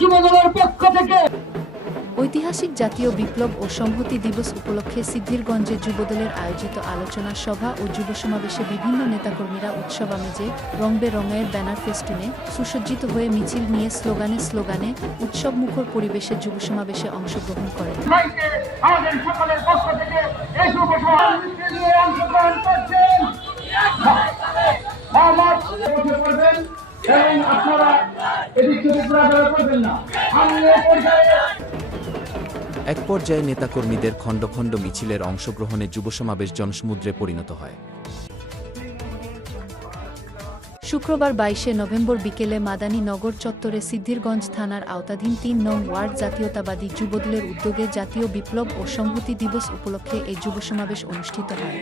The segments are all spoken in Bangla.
যুবদলের পক্ষ থেকে ঐতিহাসিক জাতীয় বিপ্লব ও সংহতি দিবস উপলক্ষে সিদ্ধিরগঞ্জে যুবদলের আয়োজিত আলোচনা সভা ও যুব সমাবেশে বিভিন্ন নেতাকর্মীরা উৎসব আমেজে রং-বেরঙের ব্যানার ফেস্টুনে সুসজ্জিত হয়ে মিছিল নিয়ে স্লোগানে স্লোগানে উৎসবমুখর পরিবেশে যুব সমাবেশে অংশগ্রহণ করেন। আমাদের সকলের পক্ষ থেকে এই যুব সমাবেশে অংশগ্রহণ করছেন এবং আপনারা এদিক থেকে ঘোরাফেরা করবেন না। আমি এই পর্যায়ে এক পর্যায়ে নেতাকর্মীদের খণ্ড খণ্ড মিছিলের অংশগ্রহণে যুবসমাবেশ জনসমুদ্রে পরিণত হয়। শুক্রবার ২২শে নভেম্বর বিকেলে মাদানী নগর চত্বরে সিদ্ধিরগঞ্জ থানার আওতাধীন ৩ নং ওয়ার্ড জাতীয়তাবাদী যুবদলের উদ্যোগে জাতীয় বিপ্লব ও সংহতি দিবস উপলক্ষে এই যুব সমাবেশ অনুষ্ঠিত হয়।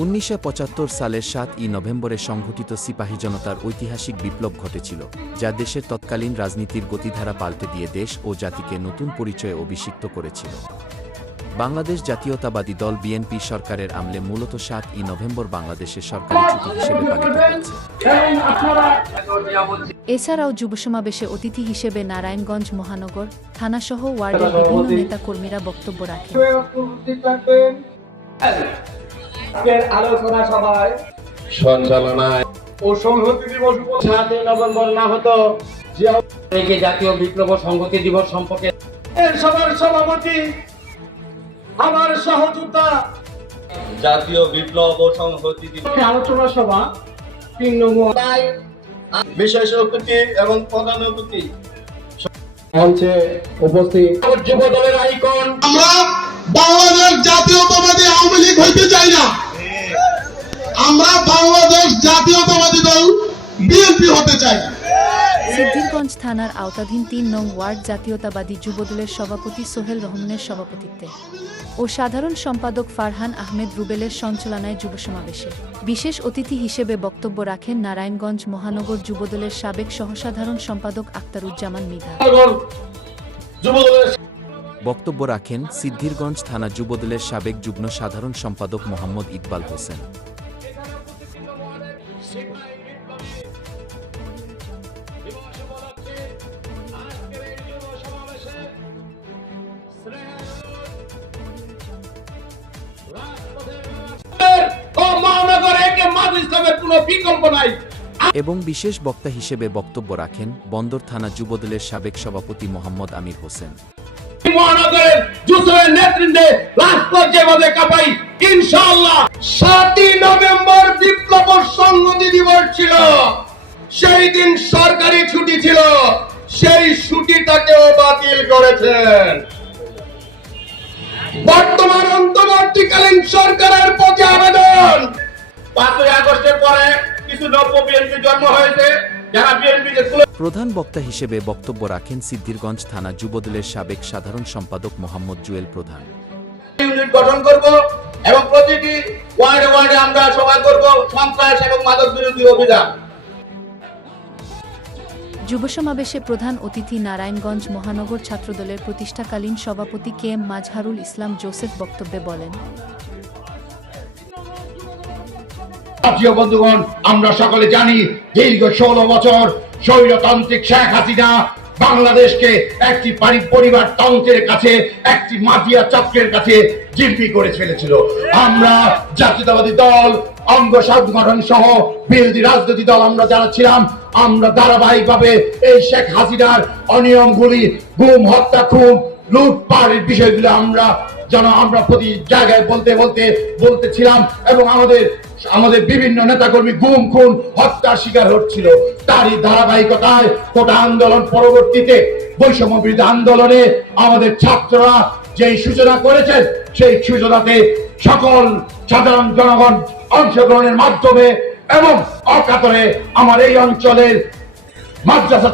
১৯৭৫ সালের ৭ই নভেম্বরে সংঘটিত সিপাহী জনতার ঐতিহাসিক বিপ্লব ঘটেছিল, যা দেশের তৎকালীন রাজনীতির গতিধারা পাল্টে দিয়ে দেশ ও জাতিকে নতুন পরিচয়ে অভিষিক্ত করেছিল। বাংলাদেশ জাতীয়তাবাদী দল বিএনপি সরকারের আমলে মূলত ৭ই নভেম্বর বাংলাদেশের সরকারি ছুটি হিসেবে পালিত হয়েছে। এছাড়াও যুব সমাবেশে অতিথি হিসেবে নারায়ণগঞ্জ মহানগর থানাসহ ওয়ার্ডের বিভিন্ন নেতাকর্মীরা বক্তব্য রাখেন। আলোচনা সভায় সঞ্চালনায় ও সংহতি দিবস ৭ই নভেম্বর না হতো জাতীয় বিপ্লব ও সংহতি দিবস সম্পর্কে এর সভার সভাপতি আমার সহযোদ্ধা জাতীয় বিপ্লব ও সংহতি দিবস আলোচনা সভা ৩ নং বিশেষ অতিথি এবং প্রধান অতিথি মঞ্চে উপস্থিত যুব দলের আইকন। আমরা বাংলাদেশ জাতীয়তাবাদী আওয়ামী লীগ হইতে চাই না, আমরা বাংলাদেশ জাতীয়তাবাদী দল বিএনপি হতে চাই। সিদ্ধিরগঞ্জ থানার আওতাধীন ৩ নং ওয়ার্ড জাতীয়তাবাদী যুবদলের সভাপতি সোহেল রহমানের সভাপতিত্বে ও সাধারণ সম্পাদক ফারহান আহমেদ রুবেলের সঞ্চালনায় যুব সমাবেশে বিশেষ অতিথি হিসেবে বক্তব্য রাখেন নারায়ণগঞ্জ মহানগর যুবদলের সাবেক সহসাধারণ সম্পাদক আক্তারুজ্জামান মৃধা। বক্তব্য রাখেন সিদ্ধিরগঞ্জ থানা যুবদলের সাবেক যুগ্ম সাধারণ সম্পাদক মোহাম্মদ ইকবাল হোসেন। এবং বিশেষ বক্তা হিসেবে বক্তব্য রাখেন বন্দর থানা যুবদলের সাবেক সভাপতি মোহাম্মদ আমির হোসেন। মহানগরের যুদ্ধের নেতৃত্বে রাজপথ যেভাবে কাঁপাই, ইনশাআল্লাহ ৭ই নভেম্বর বিপ্লব ও সংহতি দিবস ছিল, সেই দিন সরকারি ছুটি ছিল, সেই ছুটিটাকেও বাতিল করেছেন। বর্তমান অন্তর্বর্তীকালীন সরকারের প্রতি আবেদন, ৫ই আগস্টের পরে কিছু নব্য বিএনপি জন্ম হয়েছে, যারা বিএনপি প্রধান বক্তা হিসেবে বক্তব্য রাখেন সিদ্ধিরগঞ্জ থানা যুবদলের সাবেক সাধারণ সম্পাদক মোহাম্মদ জুয়েল প্রধান। ইউনিট গঠন করব এবং প্রতিটি ওয়ার্ডে ওয়ার্ডে আমরা সভা করব সন্ত্রাস এবং মাদক বিরোধী অভিযান। যুব সমাবেশে প্রধান অতিথি নারায়ণগঞ্জ মহানগর ছাত্রদলের প্রতিষ্ঠাকালীন সভাপতি K M Mazharul Islam Joseph বক্তব্যে বলেন, প্রিয় বন্ধুগণ, আমরা সকলে জানি দীর্ঘ ১৬ বছর স্বৈরতান্ত্রিক শেখ হাসিনা বাংলাদেশকে একটি পরিবার তন্ত্রের কাছে, একটি মাফিয়া চক্রের কাছে জিম্মি করে ফেলেছিল। আমরা জাতীয়তাবাদী দল অঙ্গ সংগঠন সহ বিরোধী রাজনৈতিক দল আমরা যারা ছিলাম, আমরা ধারাবাহিকভাবে এই শেখ হাসিনার অনিয়মগুলি, গুম, হত্যা, খুন, লুটপাটের বিষয়গুলো আমরা প্রতি জায়গায় বলতেছিলাম এবং আমাদের বিভিন্ন নেতাকর্মী গুম, খুন, হত্যার শিকার হচ্ছিল। তারই ধারাবাহিকতায় কোটা আন্দোলন পরবর্তীতে বৈষম্য বিরোধী আন্দোলনে আমাদের ছাত্ররা যেই সূচনা করেছেন, সেই সূচনাতে সকল সাধারণ জনগণ অংশগ্রহণের মাধ্যমে এবং অকাতরে আমার এই অঞ্চলের মাদ্রাসা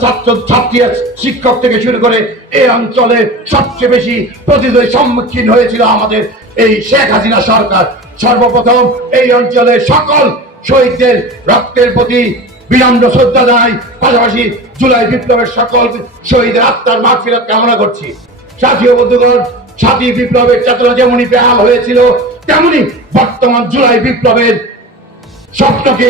ছাত্রী শিক্ষক থেকে শুরু করে এই অঞ্চলে সবচেয়ে বেশি প্রতিদ্বন্দ্বীর সম্মুখীন হয়েছিল আমাদের এই শেখ হাসিনা সরকার। সর্বপ্রথম এই অঞ্চলের সকল শহীদদের রক্তের প্রতি বিনম্র শ্রদ্ধা জানাই, পাশাপাশি জুলাই বিপ্লবের সকল শহীদের আত্মার মাগফিরাত কামনা করছি। সাথী বন্ধুগণ, ৭ই বিপ্লবের চেতনা যেমনই বেহাল হয়েছিল, তেমনি বর্তমান জুলাই বিপ্লবের স্বপ্নকে